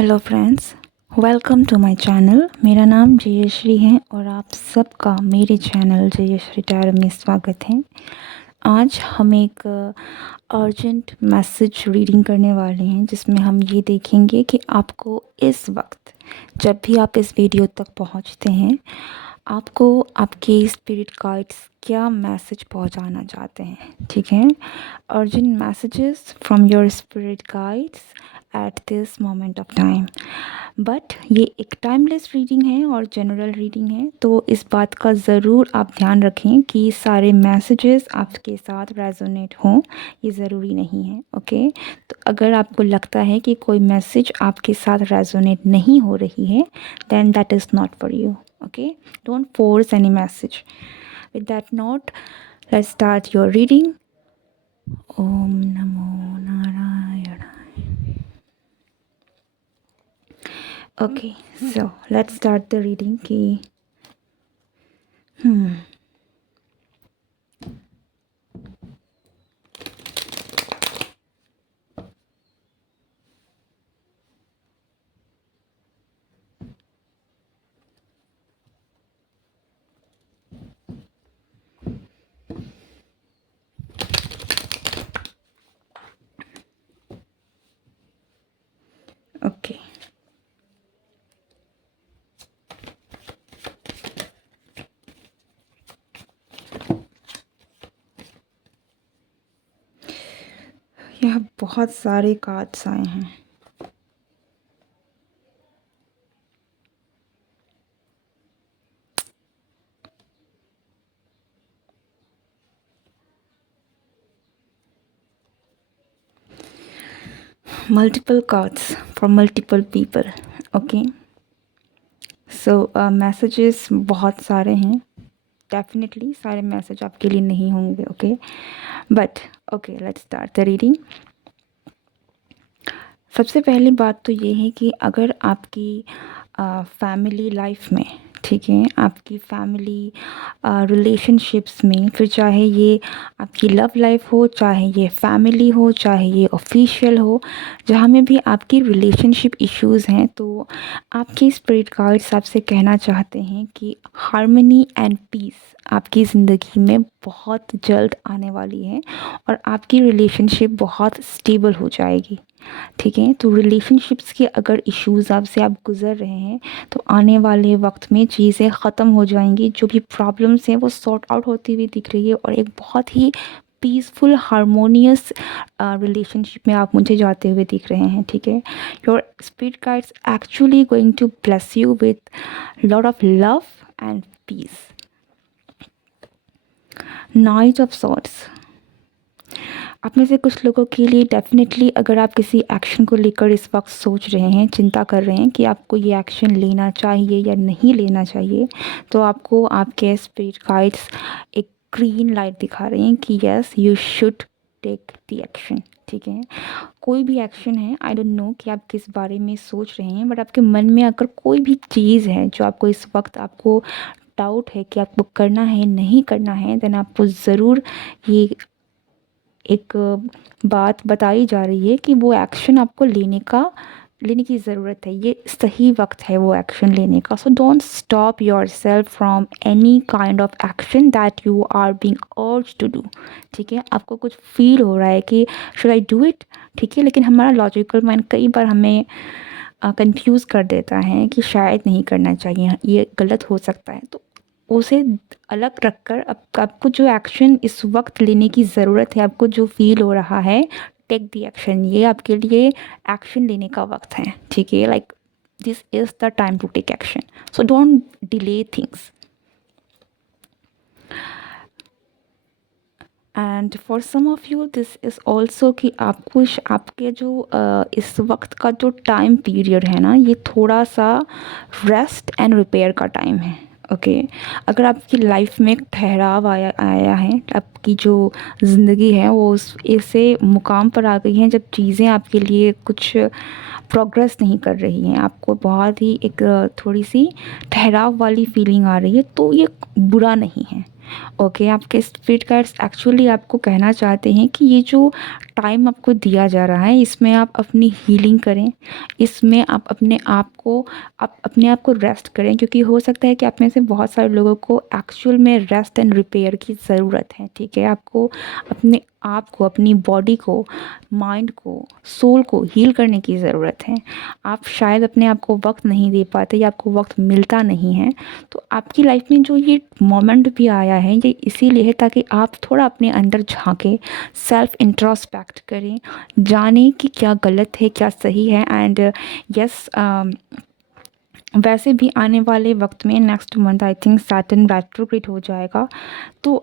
Hello friends, welcome to my channel. मेरा नाम जयश्री है और आप सबका मेरे चैनल जयश्री टायर में स्वागत है। आज हम एक अर्जेंट मैसेज रीडिंग करने वाले हैं जिसमें हम ये देखेंगे कि आपको इस वक्त जब भी आप इस वीडियो तक पहुंचते हैं, आपको आपके स्पिरिट गाइड्स क्या मैसेज पहुंचाना चाहते हैं। ठीक है, urgent messages from your spirit guides at this moment of time. But ये एक टाइमलेस रीडिंग है और जनरल रीडिंग है, तो इस बात का ज़रूर आप ध्यान रखें कि सारे मैसेजेस आपके साथ रेजोनेट हों। ये ज़रूरी नहीं है। ओके, तो अगर आपको लगता है कि कोई मैसेज आपके साथ रेजोनेट नहीं हो रही है, then that is not for you. Okay, don't force any message. With that note, let's start your reading. Om नमो Narayan. Okay, so let's start the reading की ओके। यहाँ बहुत सारे कार्ड्स आए हैं। Multiple cards for multiple people. Okay, so messages बहुत सारे हैं। डेफिनेटली सारे मैसेज आपके लिए नहीं होंगे। Okay, but okay, let's start the reading. सबसे पहली बात तो ये है कि अगर आपकी फैमिली लाइफ में, ठीक है, आपकी फैमिली रिलेशनशिप्स में, फिर चाहे ये आपकी लव लाइफ हो, चाहे ये फैमिली हो, चाहे ये ऑफिशियल हो, जहाँ में भी आपकी रिलेशनशिप इश्यूज़ हैं, तो आपके स्पिरिट गाइड्स आपसे कहना चाहते हैं कि हार्मनी एंड पीस आपकी ज़िंदगी में बहुत जल्द आने वाली है और आपकी रिलेशनशिप बहुत स्टेबल हो जाएगी। ठीक है, तो रिलेशनशिप्स के अगर इश्यूज़ आपसे आप गुज़र रहे हैं, तो आने वाले वक्त में चीज़ें ख़त्म हो जाएंगी। जो भी प्रॉब्लम्स हैं वो सॉर्ट आउट होती हुई दिख रही है और एक बहुत ही पीसफुल हारमोनियस रिलेशनशिप में आप मुझे जाते हुए दिख रहे हैं। ठीक है, your spirit guides actually going to bless you with lot of love and peace. Knight of swords, आप में से कुछ लोगों के लिए डेफिनेटली अगर आप किसी एक्शन को लेकर इस वक्त सोच रहे हैं, चिंता कर रहे हैं कि आपको ये एक्शन लेना चाहिए या नहीं लेना चाहिए, तो आपको आपके स्पिरिट गाइड्स एक ग्रीन लाइट दिखा रहे हैं कि yes, you should take the action. ठीक है, कोई भी एक्शन है, आई डोंट नो कि आप किस बारे में सोच रहे हैं, बट आपके मन में अगर कोई भी चीज़ है जो आपको इस वक्त आपको डाउट है कि आपको करना है नहीं करना है, देन आपको ज़रूर ये एक बात बताई जा रही है कि वो एक्शन आपको लेने की ज़रूरत है। ये सही वक्त है वो एक्शन लेने का। So don't stop yourself from any kind of action that you are being urge to do. ठीक है, आपको कुछ फील हो रहा है कि शुड आई डू इट, ठीक है, लेकिन हमारा लॉजिकल माइंड कई बार हमें कंफ्यूज कर देता है कि शायद नहीं करना चाहिए, ये गलत हो सकता है। तो उसे अलग रखकर अब आपको जो एक्शन इस वक्त लेने की ज़रूरत है, आपको जो फील हो रहा है, टेक द एक्शन। ये आपके लिए एक्शन लेने का वक्त है। ठीक है, like this is the time to take action, so don't delay things. And for some of you this is also कि आपको आपके जो इस वक्त का जो टाइम पीरियड है ना, ये थोड़ा सा रेस्ट एंड रिपेयर का टाइम है। ओके, अगर आपकी लाइफ में एक ठहराव आया है, आपकी जो ज़िंदगी है वो उस ऐसे मुकाम पर आ गई है जब चीज़ें आपके लिए कुछ प्रोग्रेस नहीं कर रही हैं, आपको बहुत ही एक थोड़ी सी ठहराव वाली फीलिंग आ रही है, तो ये बुरा नहीं है। ओके, आपके स्पिरिट गाइड्स एक्चुअली आपको कहना चाहते हैं कि ये जो टाइम आपको दिया जा रहा है, इसमें आप अपनी हीलिंग करें, इसमें आप अपने आप को रेस्ट करें, क्योंकि हो सकता है कि आप में से बहुत सारे लोगों को एक्चुअल में रेस्ट एंड रिपेयर की ज़रूरत है, ठीक है? आपको अपने आप को, अपनी बॉडी को, माइंड को, सोल को हील करने की ज़रूरत है। आप शायद अपने आप को वक़्त नहीं दे पाते या आपको वक़्त मिलता नहीं है, तो आपकी लाइफ में जो ये मोमेंट भी आया है, ये इसीलिए है ताकि आप थोड़ा अपने अंदर झाँकें, सेल्फ इंट्रोस्पेक्ट करें, जानें कि क्या गलत है, क्या सही है। एंड यस, वैसे भी आने वाले वक्त में next month I think Saturn retrograde हो जाएगा, तो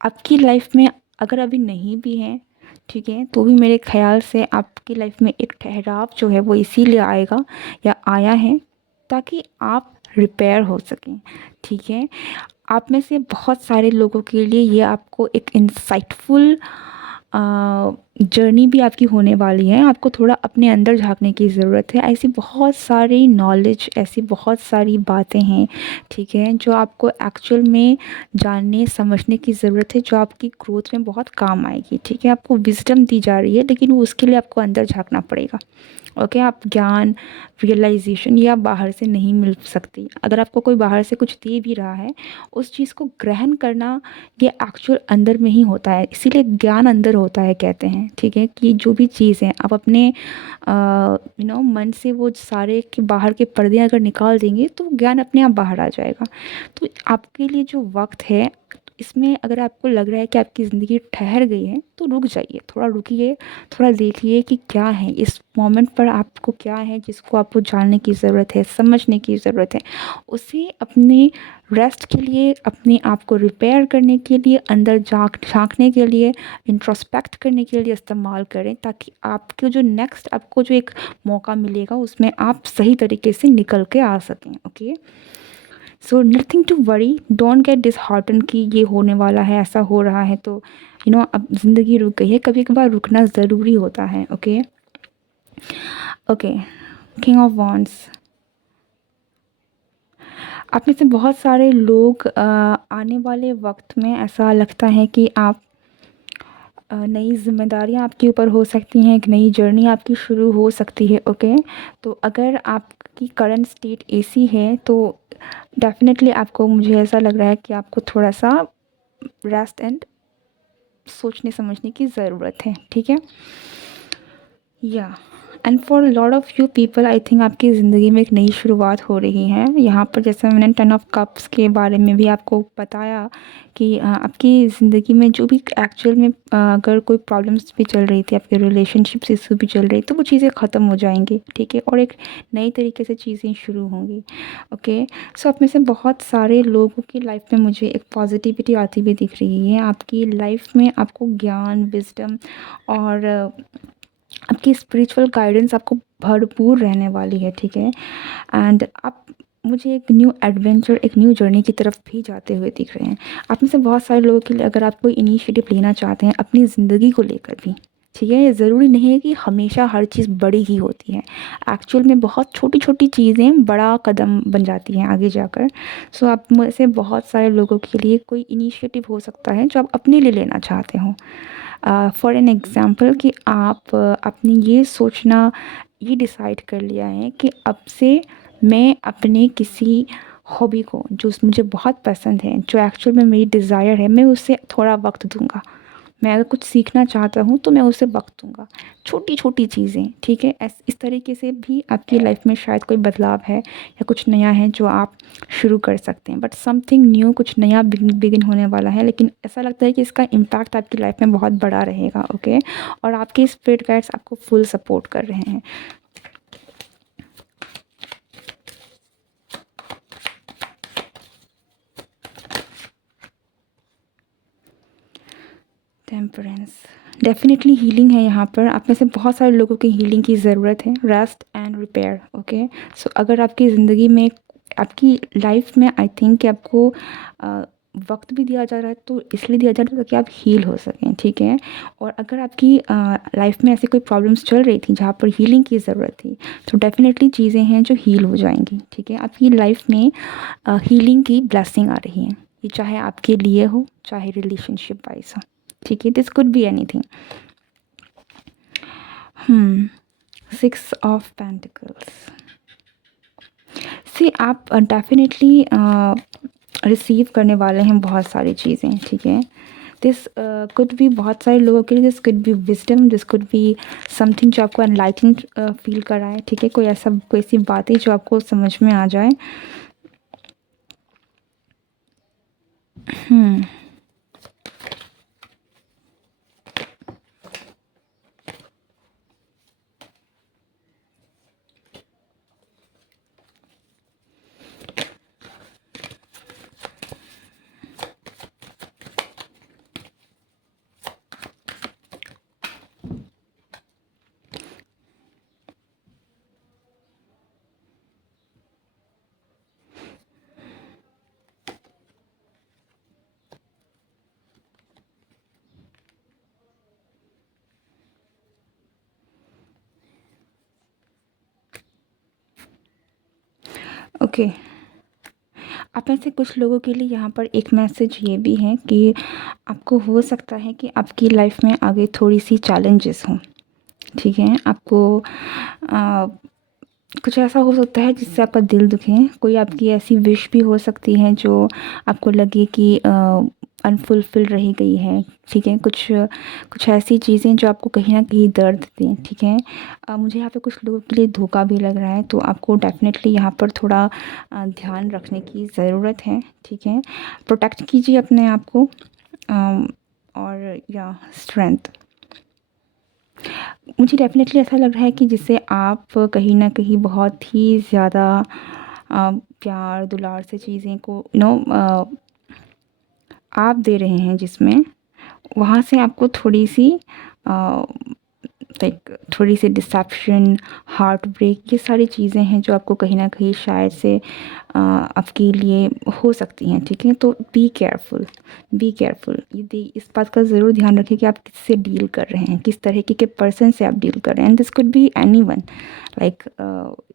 आपकी लाइफ में अगर अभी नहीं भी है, ठीक है, तो भी मेरे ख्याल से आपकी लाइफ में एक ठहराव जो है वो इसीलिए आएगा या आया है ताकि आप रिपेयर हो सकें, ठीक है? आप में से बहुत सारे लोगों के लिए ये आपको एक इंसाइटफुल जर्नी भी आपकी होने वाली है। आपको थोड़ा अपने अंदर झाँकने की ज़रूरत है। ऐसी बहुत सारी नॉलेज, ऐसी बहुत सारी बातें हैं, ठीक है, जो आपको एक्चुअल में जानने समझने की ज़रूरत है, जो आपकी ग्रोथ में बहुत काम आएगी, ठीक है? आपको विज़डम दी जा रही है, लेकिन वो उसके लिए आपको अंदर झाँकना पड़ेगा। ओके, आप ज्ञान, रियलाइजेशन या बाहर से नहीं मिल सकती। अगर आपको कोई बाहर से कुछ दे भी रहा है, उस चीज़ को ग्रहण करना ये एक्चुअल अंदर में ही होता है, इसीलिए ज्ञान अंदर होता है कहते हैं, ठीक है? कि जो भी चीज़ है आप अपने मन से वो सारे के बाहर के पर्दे अगर निकाल देंगे तो ज्ञान अपने आप बाहर आ जाएगा। तो आपके लिए जो वक्त है, इसमें अगर आपको लग रहा है कि आपकी ज़िंदगी ठहर गई है, तो रुक जाइए, थोड़ा रुकिए, थोड़ा देखिए कि क्या है इस मोमेंट पर, आपको क्या है जिसको आपको जानने की ज़रूरत है, समझने की ज़रूरत है। उसे अपने रेस्ट के लिए, अपने आप को रिपेयर करने के लिए, अंदर झाँकने के लिए, इंट्रोस्पेक्ट करने के लिए इस्तेमाल करें, ताकि आपको जो नेक्स्ट आपको जो एक मौका मिलेगा उसमें आप सही तरीके से निकल के आ सकें। Okay, so nothing to worry, don't get dishearten कि ये होने वाला है, ऐसा हो रहा है तो अब ज़िंदगी रुक गई है। कभी कभार रुकना ज़रूरी होता है। Okay okay, king of wands, आप में से बहुत सारे लोग आने वाले वक्त में ऐसा लगता है कि आप नई ज़िम्मेदारियाँ आपके ऊपर हो सकती हैं, एक नई जर्नी आपकी शुरू हो सकती है। ओके, तो अगर आपकी करंट स्टेट ऐसी है तो डेफ़िनेटली आपको, मुझे ऐसा लग रहा है कि आपको थोड़ा-सा रेस्ट एंड सोचने समझने की ज़रूरत है, ठीक है? या and for lot of you people, I think आपकी ज़िंदगी में एक नई शुरुआत हो रही है। यहाँ पर जैसे मैंने 10 ऑफ कप्स के बारे में भी आपको बताया कि आपकी ज़िंदगी में जो भी एक्चुअल में अगर कोई प्रॉब्लम्स भी चल रही थी, आपके रिलेशनशिप्स इशू भी चल रही, तो वो चीज़ें ख़त्म हो जाएंगी, ठीक है? और एक नई तरीके से चीज़ें शुरू होंगी। ओके, सो आप में से बहुत सारे लोगों की लाइफ में मुझे एक पॉजिटिविटी आती हुई दिख रही है। आपकी लाइफ में आपको ज्ञान, विजडम और आपकी स्पिरिचुअल गाइडेंस आपको भरपूर रहने वाली है, ठीक है? एंड आप मुझे एक न्यू एडवेंचर, एक न्यू जर्नी की तरफ भी जाते हुए दिख रहे हैं। आप में से बहुत सारे लोगों के लिए अगर आप कोई इनिशिएटिव लेना चाहते हैं अपनी ज़िंदगी को लेकर भी, ठीक है? ये ज़रूरी नहीं है कि हमेशा हर चीज़ बड़ी ही होती है। एक्चुअल में बहुत छोटी-छोटी चीज़ें बड़ा कदम बन जाती हैं आगे जाकर। सो आप में से बहुत सारे लोगों के लिए कोई इनिशिएटिव हो सकता है जो आप अपने लिए लेना चाहते हो। फॉर एन एग्ज़ाम्पल कि आप आपने ये सोचना, ये डिसाइड कर लिया है कि अब से मैं अपने किसी हॉबी को, जो मुझे बहुत पसंद है, जो एक्चुअल में मेरी डिज़ायर है, मैं उसे थोड़ा वक्त दूंगा। मैं अगर कुछ सीखना चाहता हूँ तो मैं उसे वक्त दूंगा। छोटी छोटी चीज़ें, ठीक है? इस तरीके से भी आपकी लाइफ में शायद कोई बदलाव है या कुछ नया है जो आप शुरू कर सकते हैं। बट समथिंग न्यू, कुछ नया बिगिन होने वाला है, लेकिन ऐसा लगता है कि इसका इम्पैक्ट आपकी लाइफ में बहुत बड़ा रहेगा। ओके, और आपके स्पिरिट गाइड्स आपको फुल सपोर्ट कर रहे हैं। टेम्परेंस, डेफिनेटली हीलिंग है यहाँ पर। आप में से बहुत सारे लोगों की हीलिंग की ज़रूरत है, रेस्ट एंड रिपेयर। ओके, सो अगर आपकी ज़िंदगी में, आपकी लाइफ में, आई थिंक कि आपको वक्त भी दिया जा रहा है तो इसलिए दिया जा रहा है ताकि आप हील हो सकें, ठीक है? और अगर आपकी लाइफ में ऐसी कोई प्रॉब्लम्स चल रही थी जहाँ पर हीलिंग की ज़रूरत थी, तो डेफिनेटली चीज़ें हैं जो हील हो जाएंगी, ठीक है? आपकी लाइफ में हीलिंग की ब्लेसिंग आ रही है। ये चाहे आपके लिए हो, चाहे रिलेशनशिप वाइज हो, ठीक है। This could be anything. 6 of pentacles से आप डेफिनेटली रिसीव करने वाले हैं बहुत सारी चीज़ें, ठीक है। दिस कुड बी बहुत सारे लोगों के लिए this could B wisdom, this could be something जो आपको एनलाइटेंड फील कराए, ठीक है। कोई ऐसी बातें जो आपको समझ में आ जाए। ओके, आप में से कुछ लोगों के लिए यहाँ पर एक मैसेज ये भी है कि आपको हो सकता है कि आपकी लाइफ में आगे थोड़ी सी चैलेंजेस हों, ठीक है। आपको कुछ ऐसा हो सकता है जिससे आपका दिल दुखे। कोई आपकी ऐसी विश भी हो सकती है जो आपको लगे कि अनफुलफिल रह गई है, ठीक है। कुछ ऐसी चीज़ें जो आपको कहीं न कहीं दर्द दें, ठीक है। मुझे यहाँ पे कुछ लोगों के लिए धोखा भी लग रहा है, तो आपको डेफ़िनेटली यहाँ पर थोड़ा ध्यान रखने की ज़रूरत है, ठीक है। प्रोटेक्ट कीजिए अपने आप को और या स्ट्रेंथ। मुझे डेफ़िनेटली ऐसा लग रहा है कि जिससे आप कहीं न कहीं बहुत ही ज़्यादा प्यार दुलार से चीज़ें को आप दे रहे हैं, जिसमें वहाँ से आपको थोड़ी-सी अ, लाइक थोड़ी-सी डिसेप्शन, हार्ट ब्रेक, ये सारी चीज़ें हैं जो आपको कहीं न कहीं शायद से आपके लिए हो सकती हैं, ठीक है। तो बी केयरफुल, बी केयरफुल। ये दे इस बात का ज़रूर ध्यान रखिए कि आप किससे डील कर रहे हैं, किस तरीके के पर्सन से आप डील कर रहे हैं। And this could B anyone, like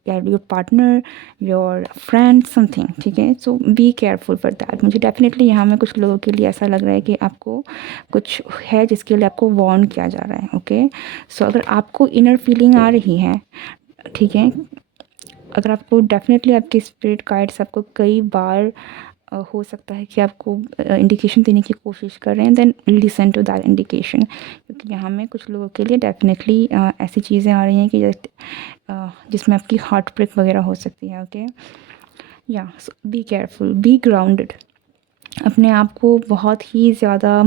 your partner, your friend, something, ठीक है। So be careful for that. मुझे डेफ़िनेटली यहाँ में कुछ लोगों के लिए ऐसा लग रहा है कि आपको कुछ है जिसके लिए आपको वार्न किया जा रहा है, ओके। सो अगर आपको इनर फीलिंग आ रही है, ठीक है, अगर आपको डेफ़िनेटली आपके स्पिरिट गाइड्स आपको कई बार हो सकता है कि आपको इंडिकेशन देने की कोशिश कर रहे हैं, then listen to that indication. क्योंकि यहाँ में कुछ लोगों के लिए डेफ़िनेटली ऐसी चीज़ें आ रही हैं कि जिसमें आपकी हार्ट ब्रेक वगैरह हो सकती है, ओके। या बी केयरफुल, बी ग्राउंडेड। अपने आप को बहुत ही ज़्यादा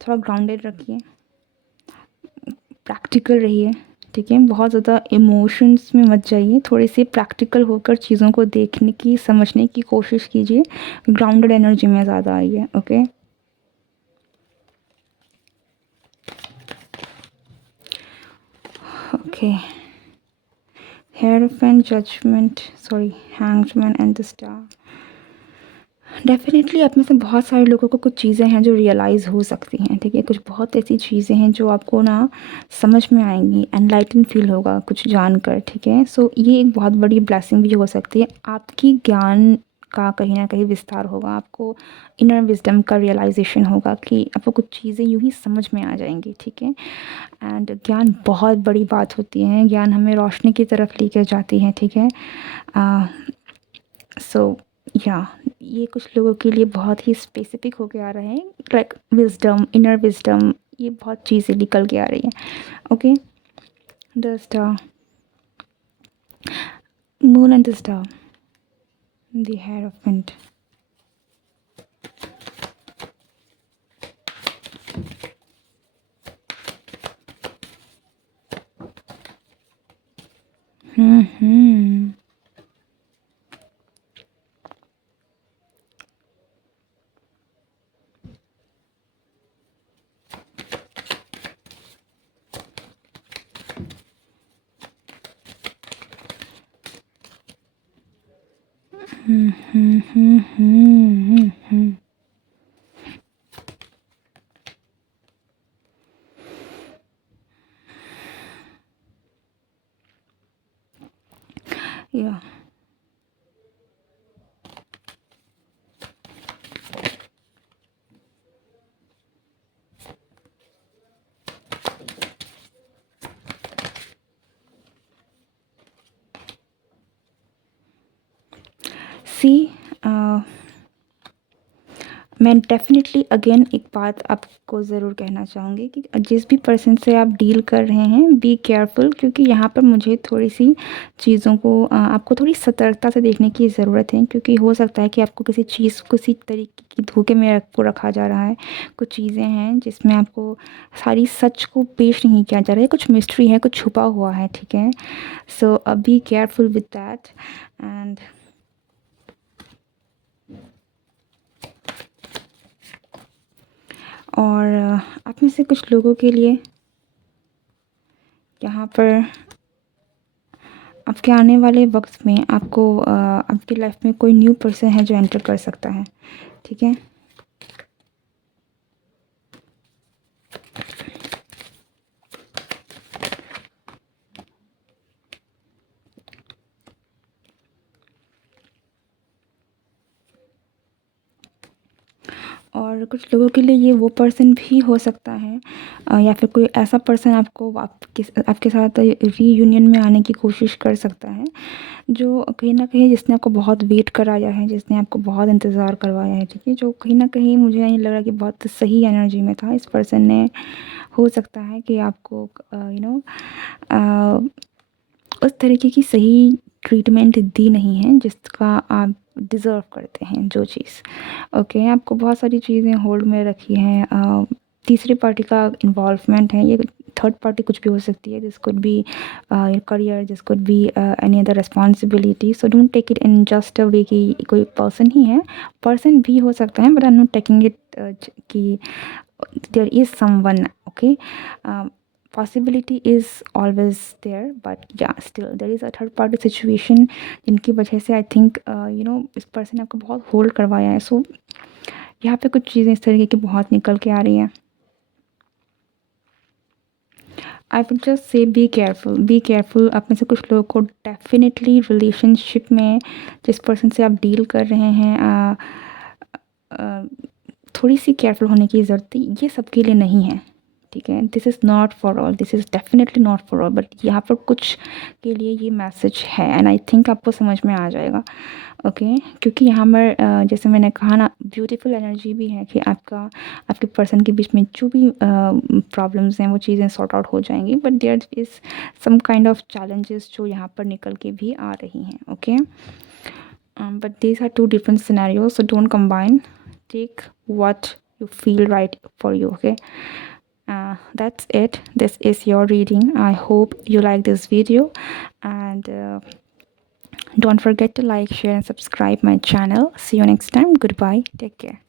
थोड़ा ग्राउंडेड रखिए, प्रैक्टिकल रहिए, ठीक है। बहुत ज़्यादा इमोशंस में मत जाइए, थोड़े से प्रैक्टिकल होकर चीज़ों को देखने की समझने की कोशिश कीजिए। ग्राउंडेड एनर्जी में ज़्यादा आइए, okay. Okay, hierophant, judgement, sorry, hanged and the star. Definitely आप में से बहुत सारे लोगों को कुछ चीज़ें हैं जो रियलाइज़ हो सकती हैं, ठीक है। कुछ बहुत ऐसी चीज़ें हैं जो आपको ना समझ में आएँगी, एनलाइटन फ़ील होगा कुछ जानकर, ठीक है। सो ये एक बहुत बड़ी ब्लेसिंग भी हो सकती है। आपकी ज्ञान का कहीं न कहीं विस्तार होगा, आपको इनर विज़डम का रियलाइज़ेशन होगा कि आपको कुछ चीज़ें यूँ ही समझ में आ जाएँगी, ठीक है। एंड ज्ञान बहुत बड़ी बात होती है, ज्ञान हमें रोशनी की तरफ लेकर जाती है, ठीक है। सो या ये कुछ लोगों के लिए बहुत ही स्पेसिफिक होके आ रहे हैं, लाइक विजडम, इनर विजडम, ये बहुत चीज़ें निकल के आ रही हैं, okay. The star, moon and the star, the hierophant. Hmm. या सी मैं डेफ़िनेटली अगेन एक बात आपको ज़रूर कहना चाहूँगी कि जिस भी पर्सन से आप डील कर रहे हैं बी केयरफुल, क्योंकि यहाँ पर मुझे थोड़ी-सी चीज़ों को आपको थोड़ी सतर्कता से देखने की ज़रूरत है, क्योंकि हो सकता है कि आपको किसी तरीके की धोखे में आपको रखा जा रहा है। कुछ चीज़ें हैं जिसमें आपको सारी सच को पेश नहीं किया जा रहा है, कुछ मिस्ट्री है, कुछ छुपा हुआ है, ठीक है? So be careful with that. And और आप में से कुछ लोगों के लिए यहाँ पर आपके आने वाले वक्त में आपको आपकी लाइफ में कोई न्यू पर्सन है जो एंटर कर सकता है, ठीक है? और कुछ लोगों के लिए ये वो पर्सन भी हो सकता है या फिर कोई ऐसा पर्सन आपके साथ रीयूनियन में आने की कोशिश कर सकता है, जो कहीं न कहीं जिसने आपको बहुत वेट कराया है, जिसने आपको बहुत इंतज़ार करवाया है, ठीक है? जो कहीं न कहीं मुझे नहीं लग रहा कि बहुत सही एनर्जी में था। इस पर्सन ने हो सकता है कि आपको उस तरीके की सही ट्रीटमेंट दी नहीं है जिसका आप डिज़र्व करते हैं, जो चीज़। ओके, आपको बहुत सारी चीज़ें होल्ड में रखी हैं। तीसरी पार्टी का इन्वॉल्वमेंट है, ये थर्ड पार्टी कुछ भी हो सकती है। This could be your career, this could be any other responsibility. So don't take it in just a way कि कोई पर्सन ही है। पर्सन भी हो सकता है, but I am not taking it कि there is someone, okay? Possibility is always there, but yeah, still there is a third party situation जिनकी वजह से आई थिंक इस पर्सन ने आपको बहुत होल्ड करवाया है। सो यहाँ पे कुछ चीज़ें इस तरीके की बहुत निकल के आ रही हैं। I would just say be careful, be careful. आप में से कुछ लोगों को डेफिनेटली रिलेशनशिप में जिस पर्सन से आप डील कर रहे हैं थोड़ी सी केयरफुल होने की ज़रूरत है। ये सबके लिए नहीं है, ठीक है? This is not for all, this is definitely not for all, but यहाँ पर कुछ के लिए ये मैसेज है एंड आई थिंक आपको समझ में आ जाएगा, ओके? क्योंकि यहाँ पर जैसे मैंने कहा ना, ब्यूटीफुल एनर्जी भी है कि आपके पर्सन के बीच में जो भी प्रॉब्लम्स हैं वो चीज़ें सॉर्ट आउट हो जाएंगी, but there is some kind of challenges जो यहाँ पर निकल के भी आ रही हैं, okay? But these are two different scenarios, so don't combine. Take what you feel right for you, okay? That's it. This is your reading. I hope you like this video, and don't forget to like, share and subscribe my channel. See you next time. Goodbye. Take care.